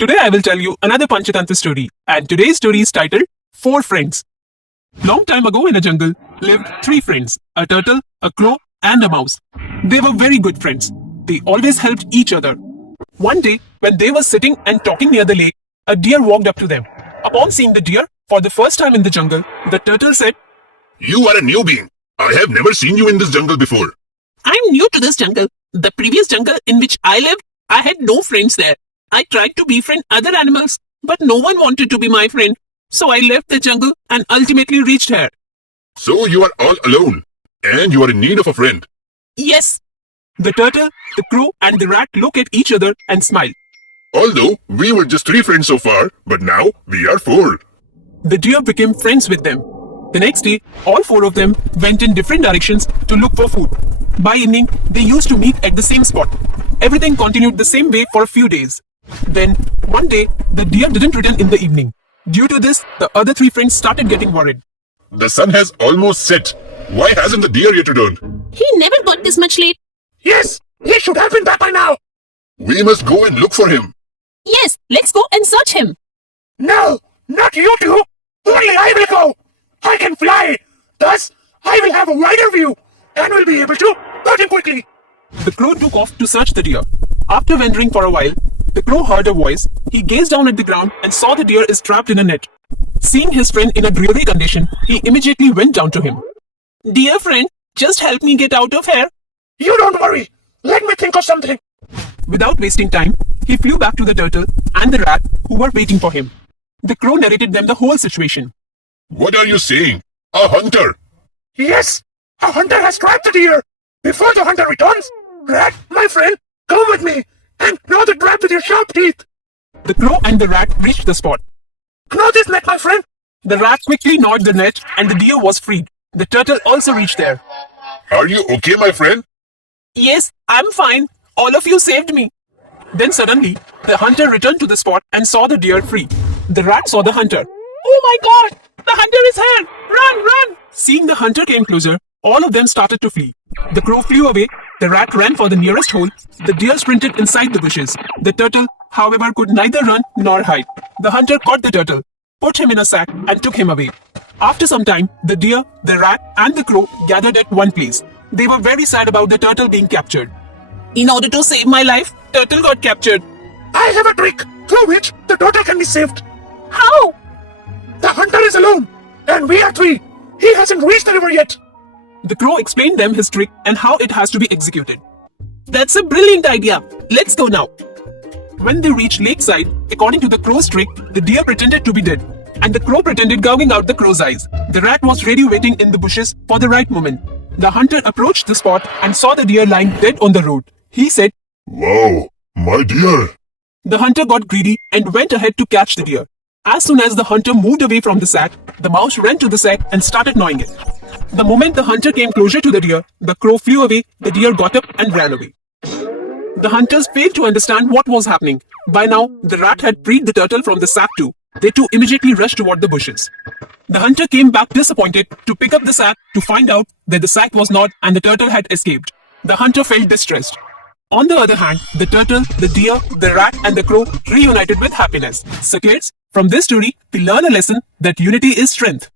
Today I will tell you another Panchatantra story, and today's story is titled Four Friends. Long time ago in a jungle lived three friends, a turtle, a crow, and a mouse. They were very good friends. They always helped each other. One day, when they were sitting and talking near the lake, a deer walked up to them. Upon seeing the deer for the first time in the jungle, the turtle said, "You are a new being. I have never seen you in this jungle before." "I'm new to this jungle. The previous jungle in which I lived, I had no friends there. I tried to befriend other animals, but no one wanted to be my friend. So I left the jungle and ultimately reached here." "So you are all alone, and you are in need of a friend." "Yes." The turtle, the crow, and the rat look at each other and smile. "Although we were just three friends so far, but now we are four." The deer became friends with them. The next day, all four of them went in different directions to look for food. By evening, they used to meet at the same spot. Everything continued the same way for a few days. Then, one day, the deer didn't return in the evening. Due to this, the other three friends started getting worried. "The sun has almost set. Why hasn't the deer yet returned?" He never got this much late. "Yes, he should have been back by now." "We must go and look for him." Yes, let's go and search him. "No, not you two. Only I will go. I can fly. Thus, I will have a wider view and will be able to get him quickly." The crow took off to search the deer. After wandering for a while, the crow heard a voice. He gazed down at the ground and saw the deer is trapped in a net. Seeing his friend in a dreary condition, he immediately went down to him. Dear friend, just help me get out of here. "You don't worry. Let me think of something." Without wasting time, he flew back to the turtle and the rat who were waiting for him. The crow narrated them the whole situation. "What are you saying? A hunter?" "Yes, a hunter has trapped the deer. Before the hunter returns, Rat, my friend, come with me and gnaw the trap with your sharp teeth." The crow and the rat reached the spot. "Gnaw this net, my friend." The rat quickly gnawed the net and the deer was freed. The turtle also reached there. "Are you okay, my friend?" Yes, I'm fine. All of you saved me. Then suddenly, the hunter returned to the spot and saw the deer free. The rat saw the hunter. Oh my God! The hunter is here! Run, run! Seeing the hunter came closer, all of them started to flee. The crow flew away, the rat ran for the nearest hole, the deer sprinted inside the bushes. The turtle, however, could neither run nor hide. The hunter caught the turtle, put him in a sack, and took him away. After some time, the deer, the rat, and the crow gathered at one place. They were very sad about the turtle being captured. In order to save my life, turtle got captured. "I have a trick through which the turtle can be saved." How? "The hunter is alone, and we are three. He hasn't reached the river yet." The crow explained them his trick and how it has to be executed. That's a brilliant idea. Let's go now. When they reached lakeside, according to the crow's trick, the deer pretended to be dead, and the crow pretended gouging out the crow's eyes. The rat was ready waiting in the bushes for the right moment. The hunter approached the spot and saw the deer lying dead on the road. He said, "Wow, my dear." The hunter got greedy and went ahead to catch the deer. As soon as the hunter moved away from the sack, the mouse ran to the sack and started gnawing it. The moment the hunter came closer to the deer, the crow flew away, the deer got up and ran away. The hunters failed to understand what was happening. By now, the rat had freed the turtle from the sack too. They too immediately rushed toward the bushes. The hunter came back disappointed to pick up the sack to find out that the sack was not and the turtle had escaped. The hunter felt distressed. On the other hand, the turtle, the deer, the rat, and the crow reunited with happiness. So kids, from this story, we learn a lesson that unity is strength.